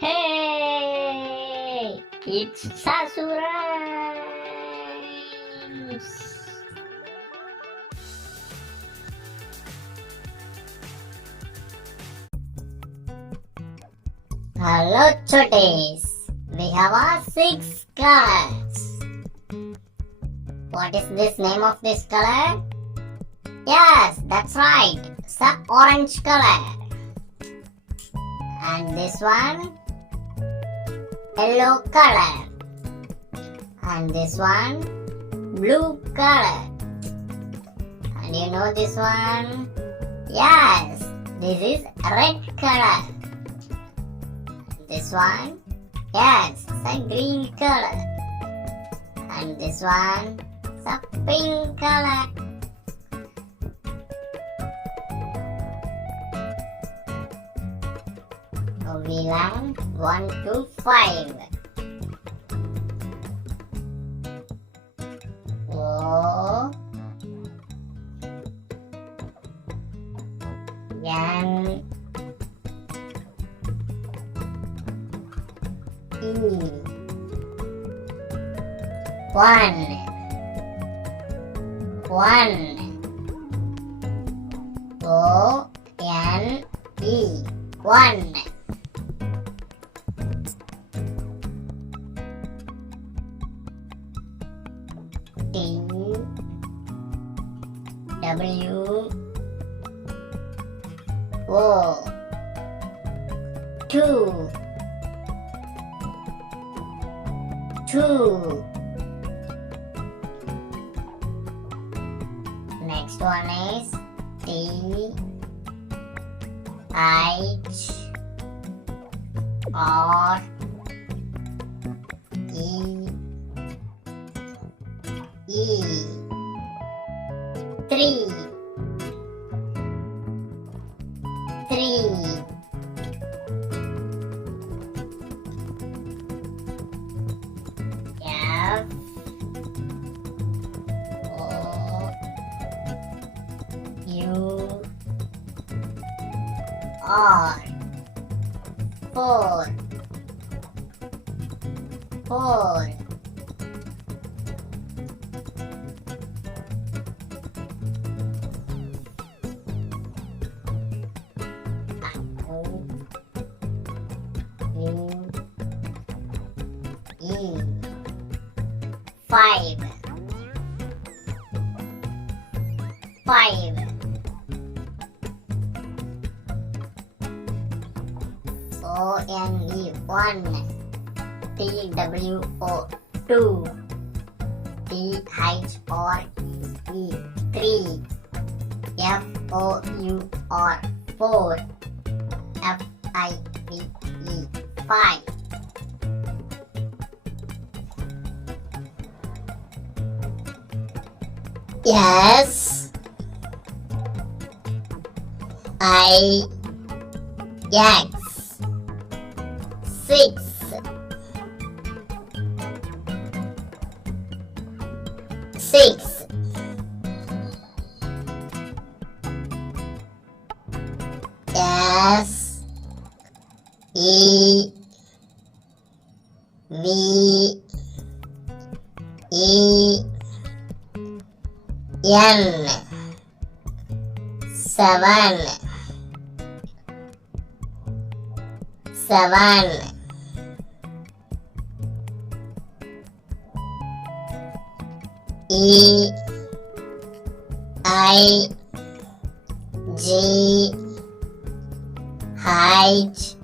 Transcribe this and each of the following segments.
Hey, it's SHASU RHYMES. Hello, Chotis. We have our 6 colors. What is this name of this color? Yes, that's right. It's the orange color. And this one, yellow color. And this one, blue color. And you know this one? Yes, this is red color. This one, yes, it's a green color. And this one, it's a pink color. We learn 1 to 5. O N E 1 O N E 1 T W O 2 Next one is T H R E 3 F O U R 4 5 O N E 1 T W O 2 T H R E 3 F O U R 4 F I V E 5 Yes, I X 6 S E V E N 7 E I G H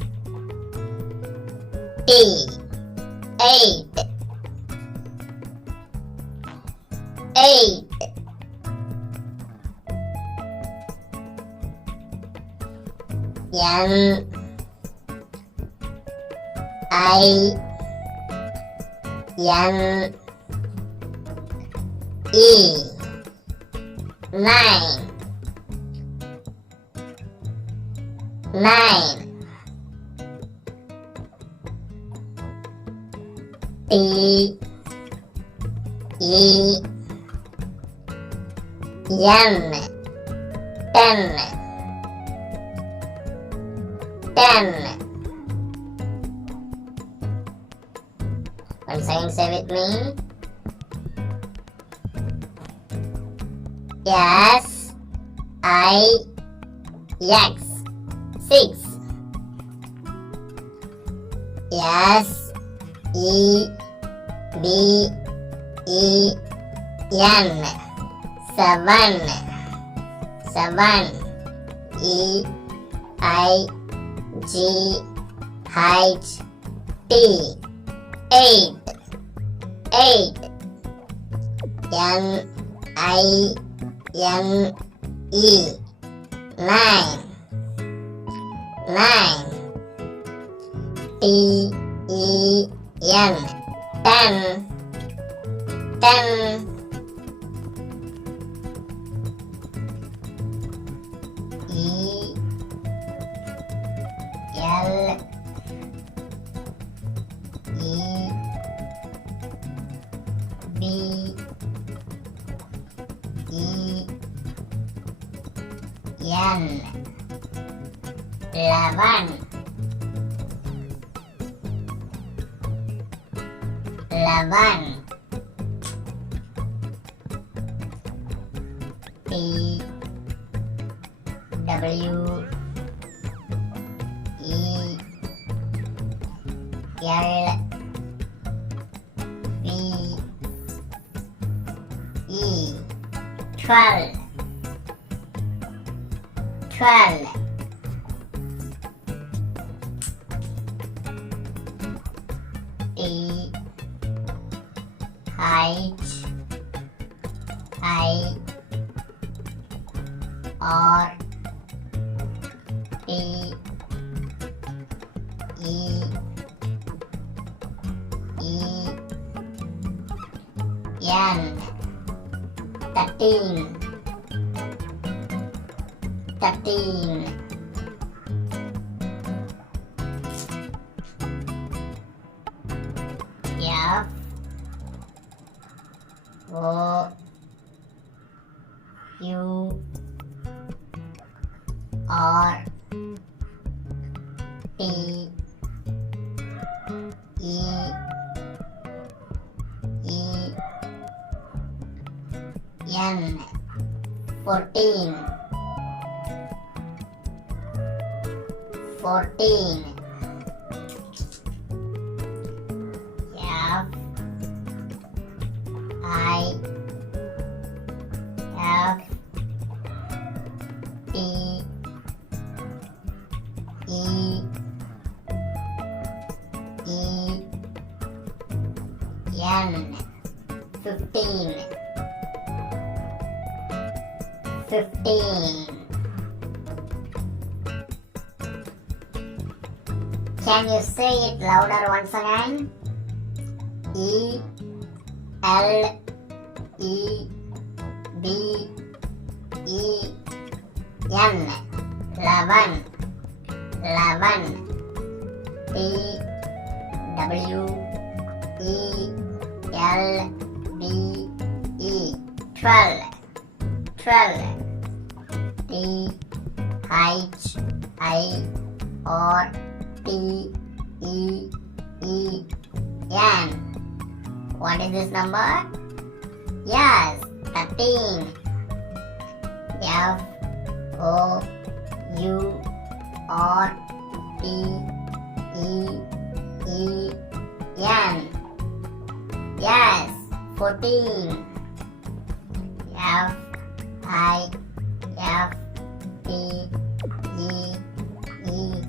T 8 N I N E 9 T E N 10 Once again, say with me. S I X 6. S E B E N 7. 7. E I G H T 8. 8. N I N E 9. 9. T E N 10. 10. E L E B E N 11. 11. P W E L V E 12. 12. T H I R T E E N 13. 13. F O U R T E E N 14. 14. F I F T E E N 15. 15. Can you say it louder once again? E L E B E N 11. 11. T W E L B E 12. 12. T H I R T E E N. What is this number? Yes, 13. F O U R T E E N. Yes, 14. F I F T E E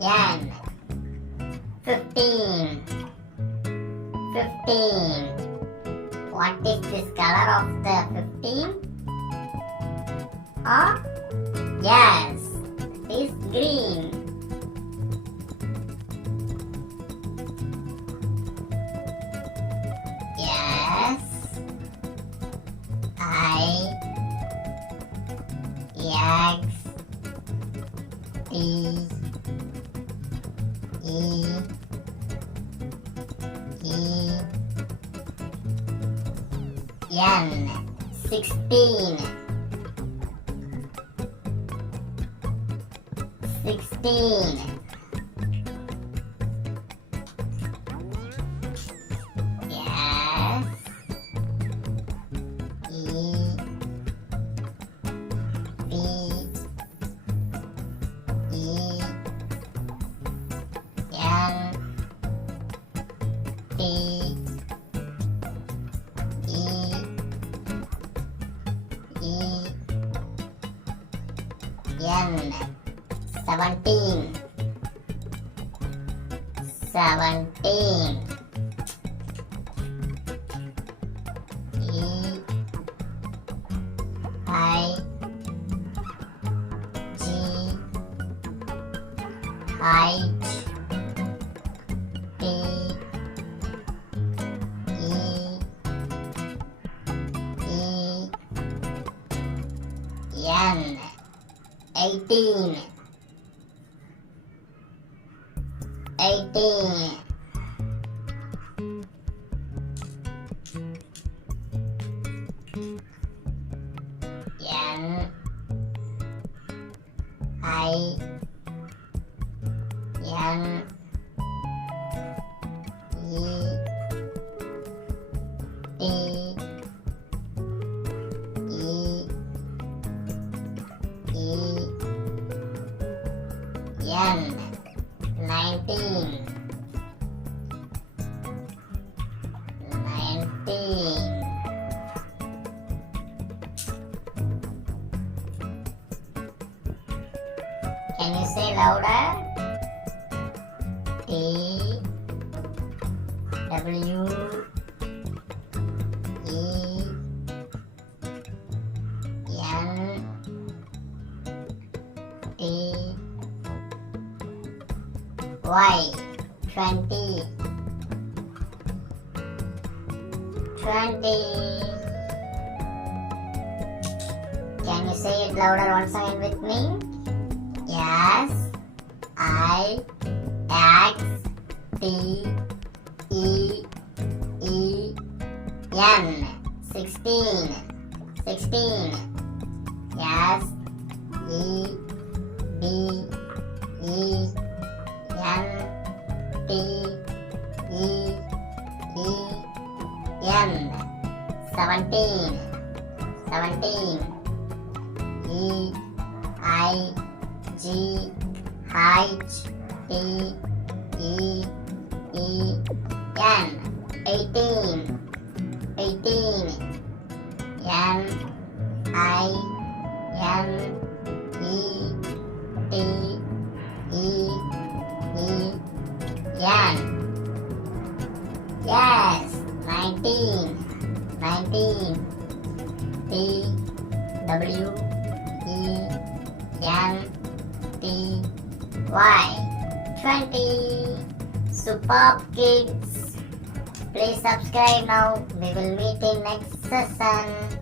N 15. 15. What is this color of the 15? Yes, it is green. Yes, I X T E E N 16. 16. 17. 17. E I G height. T E E N. 18. 18. N I N E T E E N. 19. 19. Can you say louder? T W E N T Y. 20. 20. Can you say it louder once again with me? S I X T E E N. 16. 16. S E B E N T E E N. 17. 17. E I G height. T E E N. 18. 18. N I N E T E E N. Yes. 19. 19. T W E N T Y. 20. Superb kids. Please subscribe now. We will meet in next session.